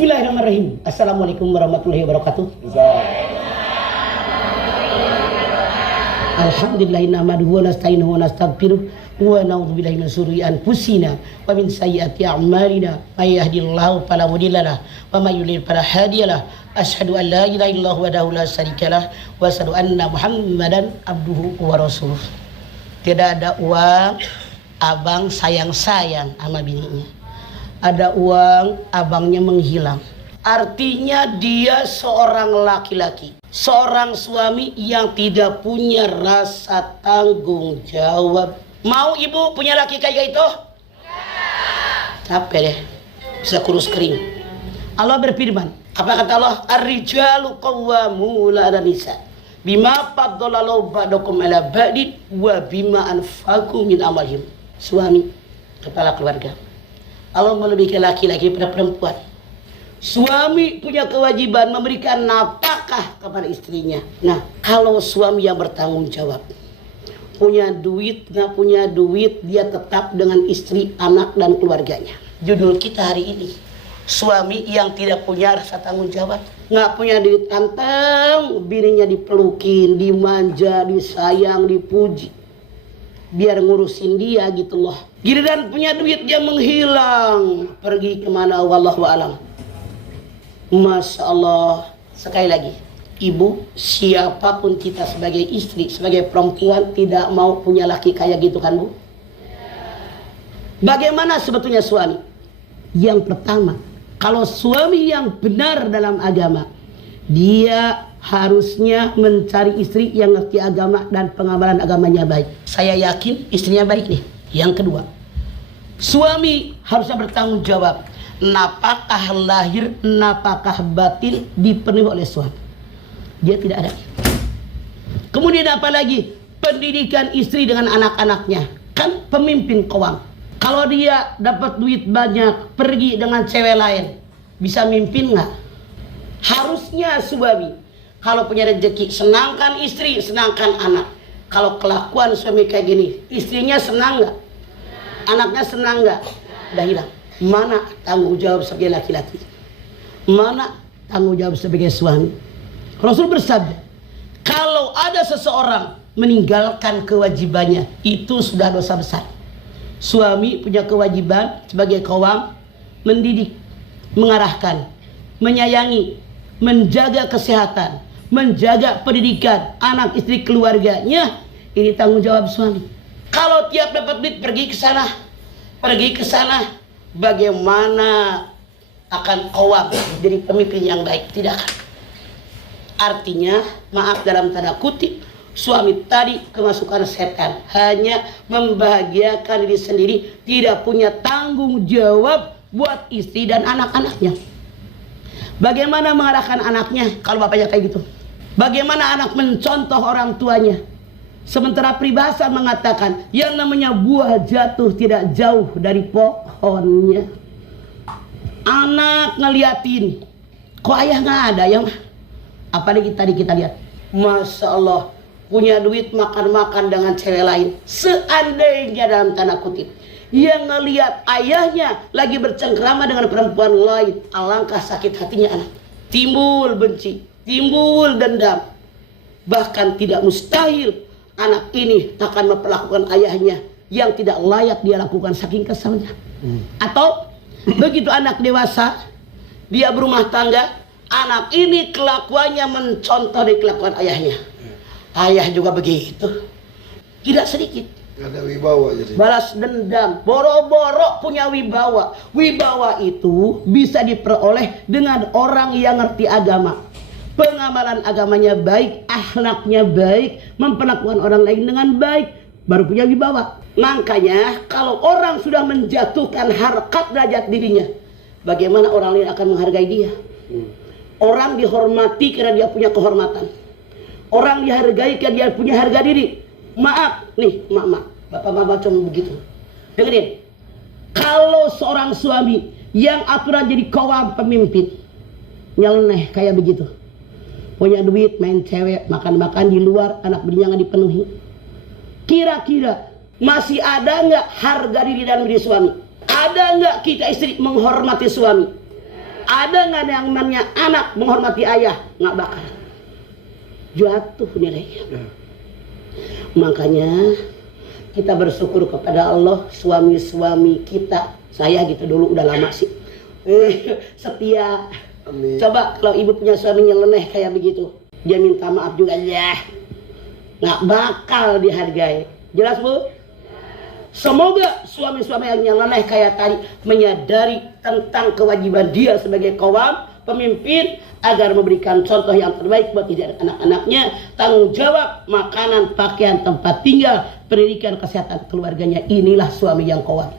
Bismillahirrahmanirrahim. Assalamualaikum warahmatullahi wabarakatuh. Alhamdulillahi nahmaduhu wa nasta'inuhu wa nastaghfiruh wa na'udzubillahi min syururi anfusina wa min sayyiati a'malina may yahdihillahu fala mudhillalah wa may yudlil fala hadiyalah. Asyhadu an la ilaha illallah wahdahu la syarikalah wa asyhadu anna Muhammadan abduhu wa rasuluh. Tidak ada uang, abang sayang-sayang sama bininya. Ada uang, abangnya menghilang. Artinya dia seorang laki-laki, seorang suami yang tidak punya rasa tanggung jawab. Mau ibu punya laki kayak itu? Capek deh, bisa kurus kering. Allah berfirman, apa kata Allah? Ar-rijalu qawwamuna 'alan nisa bima faddalallahu ba'dakum 'ala ba'din wa bima anfaqu min amalihim. Suami, kepala keluarga, Allah melebihi laki-laki pada perempuan. Suami punya kewajiban memberikan nafkah kepada istrinya. Nah, kalau suami yang bertanggung jawab, punya duit, nggak punya duit, dia tetap dengan istri, anak, dan keluarganya. Judul kita hari ini, suami yang tidak punya rasa tanggung jawab. Nggak punya duit, anteng, bininya dipelukin, dimanja, disayang, dipuji, biar ngurusin dia gitu loh. Giliran punya duit dia menghilang, pergi kemana wallahu a'lam. Masya Allah. Sekali lagi, ibu, siapapun kita sebagai istri, sebagai perempuan, tidak mau punya laki kayak gitu kan bu? Bagaimana sebetulnya suami? Yang pertama, kalau suami yang benar dalam agama, dia harusnya mencari istri yang ngerti agama dan pengamalan agamanya baik. Saya yakin istrinya baik nih. Yang kedua, suami harusnya bertanggung jawab. Nafkah lahir, nafkah batin dipenuhi oleh suami. Dia tidak ada. Kemudian apa lagi? Pendidikan istri dengan anak-anaknya. Kan pemimpin qawam. Kalau dia dapat duit banyak, pergi dengan cewek lain, bisa mimpin nggak? Harusnya suami, kalau punya rezeki, senangkan istri, senangkan anak. Kalau kelakuan suami kayak gini, istrinya senang nggak? Anaknya senang nggak? Udah hilang. Mana tanggung jawab sebagai laki-laki? Mana tanggung jawab sebagai suami? Rasul bersabda, kalau ada seseorang meninggalkan kewajibannya, itu sudah dosa besar. Suami punya kewajiban sebagai qawam, mendidik, mengarahkan, menyayangi, menjaga kesehatan, menjaga pendidikan anak istri keluarganya. Ini tanggung jawab suami. Kalau tiap dapat duit pergi ke sana, pergi ke sana, bagaimana akan qawam jadi pemimpin yang baik? Tidak akan. Artinya, maaf dalam tanda kutip, suami tadi kemasukan setan, hanya membahagiakan diri sendiri, tidak punya tanggung jawab buat istri dan anak-anaknya. Bagaimana mengarahkan anaknya kalau bapaknya kayak gitu? Bagaimana anak mencontoh orang tuanya? Sementara peribahasa mengatakan yang namanya buah jatuh tidak jauh dari pohonnya. Anak ngeliatin, kok ayah nggak ada ya? Apalagi tadi kita lihat, Masya Allah, punya duit makan-makan dengan cewek lain. Seandainya dalam tanda kutip, yang ngeliat ayahnya lagi bercengkrama dengan perempuan lain, alangkah sakit hatinya anak. Timbul benci, timbul dendam. Bahkan tidak mustahil anak ini akan memperlakukan ayahnya yang tidak layak dia lakukan saking kesalnya. Atau begitu anak dewasa, dia berumah tangga, anak ini kelakuannya mencontoh dari kelakuan ayahnya. Ayah juga begitu. Tidak sedikit. Ada wibawa jadi. Balas dendam, boro-boro punya wibawa. Wibawa itu bisa diperoleh dengan orang yang ngerti agama, pengamalan agamanya baik, akhlaknya baik, memperlakukan orang lain dengan baik, baru punya wibawa. Makanya kalau orang sudah menjatuhkan harkat derajat dirinya, bagaimana orang lain akan menghargai dia? Orang dihormati karena dia punya kehormatan. Orang dihargai karena dia punya harga diri. Maaf nih, mak, bapak-bapak cuma begitu. Dengerin, kalau seorang suami yang aturan jadi qawam pemimpin, nyeleneh kayak begitu, punya duit, main cewek, makan-makan di luar, anak bininya nggak dipenuhi, kira-kira masih ada nggak harga diri dan diri suami? Ada nggak kita istri menghormati suami? ada nggak yang namanya anak menghormati ayah? Nggak bakal. Jatuh nilainya. Makanya kita bersyukur kepada Allah, suami-suami kita, saya gitu dulu udah lama sih, setia. Amin. Coba kalau ibu punya suami nyeleneh kayak begitu, dia minta maaf juga ya, nggak bakal dihargai. Jelas Bu? Semoga suami-suami yang nyeleneh kayak tadi menyadari tentang kewajiban dia sebagai qawwam, pemimpin, agar memberikan contoh yang terbaik buat didik anak-anaknya, tanggung jawab makanan, pakaian, tempat tinggal, pendidikan, kesehatan keluarganya. Inilah suami yang qawwam.